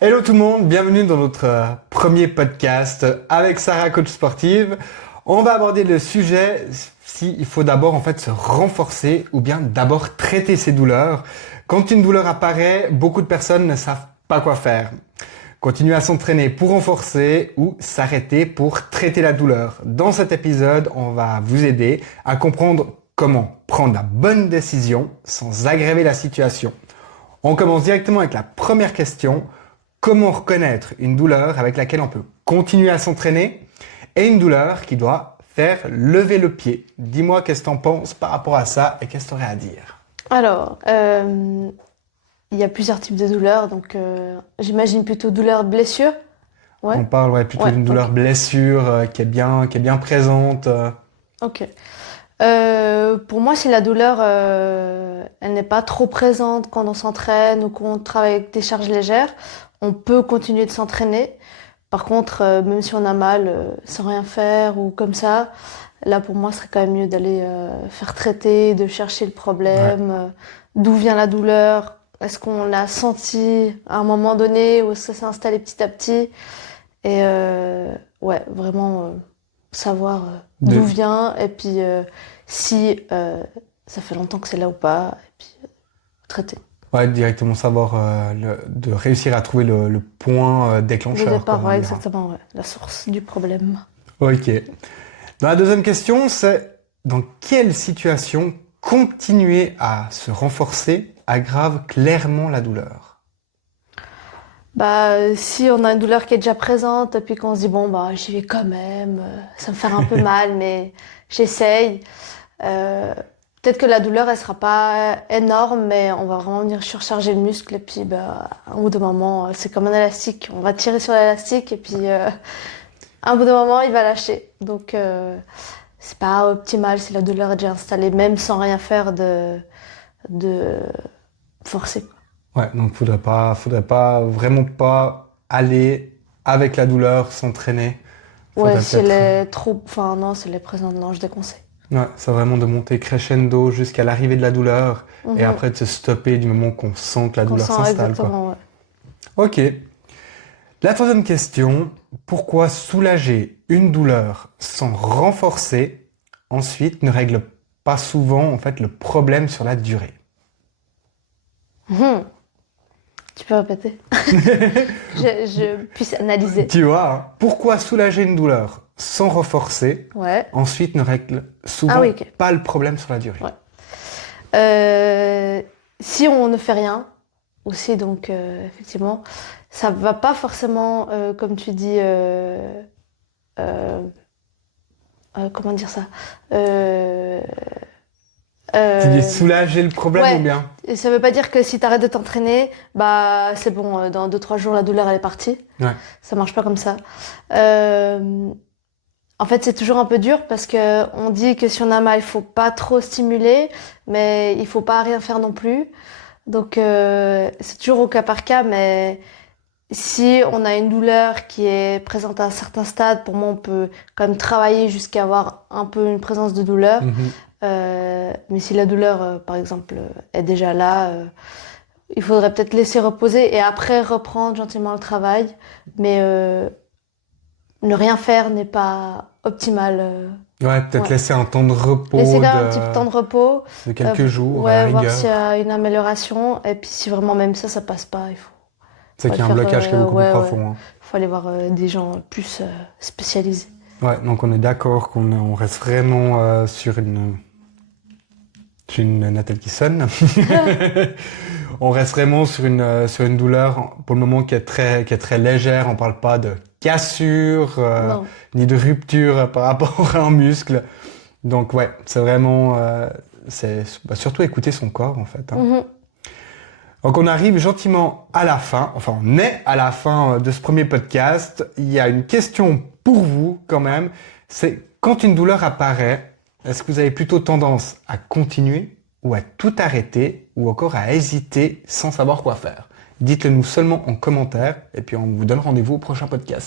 Hello tout le monde, bienvenue dans notre premier podcast avec Sarah, coach sportive. On va aborder le sujet s'il faut d'abord en fait se renforcer ou bien d'abord traiter ses douleurs. Quand une douleur apparaît, beaucoup de personnes ne savent pas quoi faire. Continuer à s'entraîner pour renforcer ou s'arrêter pour traiter la douleur. Dans cet épisode, on va vous aider à comprendre comment prendre la bonne décision sans aggraver la situation. On commence directement avec la première question. Comment reconnaître une douleur avec laquelle on peut continuer à s'entraîner et une douleur qui doit faire lever le pied? Dis-moi qu'est-ce que tu en penses par rapport à ça et qu'est-ce que tu aurais à dire? Alors, il y a plusieurs types de douleurs, donc j'imagine plutôt douleur blessure. Ouais, On parle plutôt ouais, d'une douleur ok. blessure qui est bien présente. Ok. Pour moi, si la douleur, elle n'est pas trop présente quand on s'entraîne ou qu'on travaille avec des charges légères, on peut continuer de s'entraîner. Par contre, même si on a mal sans rien faire ou comme ça, là pour moi, ce serait quand même mieux d'aller faire traiter, de chercher le Ouais. problème, d'où vient la douleur, est-ce qu'on l'a senti à un moment donné ou est-ce que ça s'est installé petit à petit et ouais, vraiment savoir d'où De, vient et puis si ça fait longtemps que c'est là ou pas et puis traiter. ouais, directement savoir de réussir à trouver le point Le déclencheur, comme départ, on ouais, dira. exactement, ouais, la source du problème. Ok. Dans la deuxième question, c'est dans quelle situation continuer à se renforcer aggrave clairement la douleur? Bah, si on a une douleur qui est déjà présente, et puis qu'on se dit, bon, bah, j'y vais quand même, ça me fait un peu mal, mais j'essaye. Euh, Peut-être que la douleur, elle sera pas énorme, mais on va vraiment venir surcharger le muscle, et puis, bah, à un bout de moment, c'est comme un élastique. On va tirer sur l'élastique, et puis, à un bout de moment, il va lâcher. Donc, c'est pas optimal si la douleur est déjà installée, même sans rien faire de forcer. Ouais, donc faudrait pas, vraiment pas aller avec la douleur, s'entraîner. Ouais, Faudrait si elle peut-être, est trop, enfin, non, si elle est présente, non, je déconseille. ouais, c'est vraiment de monter crescendo jusqu'à l'arrivée de la douleur et Mhm. après de se stopper du moment qu'on sent que la Qu'on douleur sent s'installe, quoi. exactement, ouais. Ok. La troisième question, pourquoi soulager une douleur sans renforcer, ensuite ne règle pas souvent, en fait, le problème sur la durée? Mhm. Tu peux répéter? Je puisse analyser. Tu vois, hein, pourquoi soulager une douleur sans renforcer, Ouais. ensuite ne règle Ah oui, souvent ok. pas le problème sur la durée. Ouais. Euh, Si on ne fait rien, aussi, donc, effectivement, ça va pas forcément, comme tu dis, euh, comment dire ça? Euh, Tu dis euh, soulager le problème ou ouais, bien? et ça veut pas dire que si t'arrêtes de t'entraîner, bah c'est bon, dans 2-3 jours la douleur elle est partie. Ouais. Ça marche pas comme ça. Euh, En fait, c'est toujours un peu dur parce que on dit que si on a mal, il faut pas trop stimuler, mais il faut pas rien faire non plus. Donc c'est toujours au cas par cas, mais si on a une douleur qui est présente à un certain stade, pour moi, on peut quand même travailler jusqu'à avoir un peu une présence de douleur. Mhm. Mais si la douleur, par exemple, est déjà là, il faudrait peut-être laisser reposer et après reprendre gentiment le travail. Mais ne rien faire n'est pas optimal. Ouais, peut-être Ouais. laisser un temps de Laisser repos quand même un petit temps de repos, de quelques jours à la ouais, voir s'il y rigueur. a une amélioration. Et puis si vraiment même ça passe pas, C'est faut qu'il aller y a un faire, blocage qui est beaucoup plus ouais, ouais, profond, hein. faut aller voir des gens plus spécialisés. Ouais, donc on est d'accord qu'on reste vraiment sur une... J'ai une Nathalie qui sonne. On reste vraiment sur une douleur pour le moment qui est très légère. On parle pas de cassure Non. ni de rupture par rapport à un muscle. Donc ouais, c'est vraiment c'est surtout écouter son corps en fait, hein. Mhm. Donc on arrive gentiment à la fin, enfin on est à la fin de ce premier podcast. Il y a une question pour vous quand même, c'est quand une douleur apparaît, est-ce que vous avez plutôt tendance à continuer ou à tout arrêter ou encore à hésiter sans savoir quoi faire? Dites-le nous seulement en commentaire et puis on vous donne rendez-vous au prochain podcast.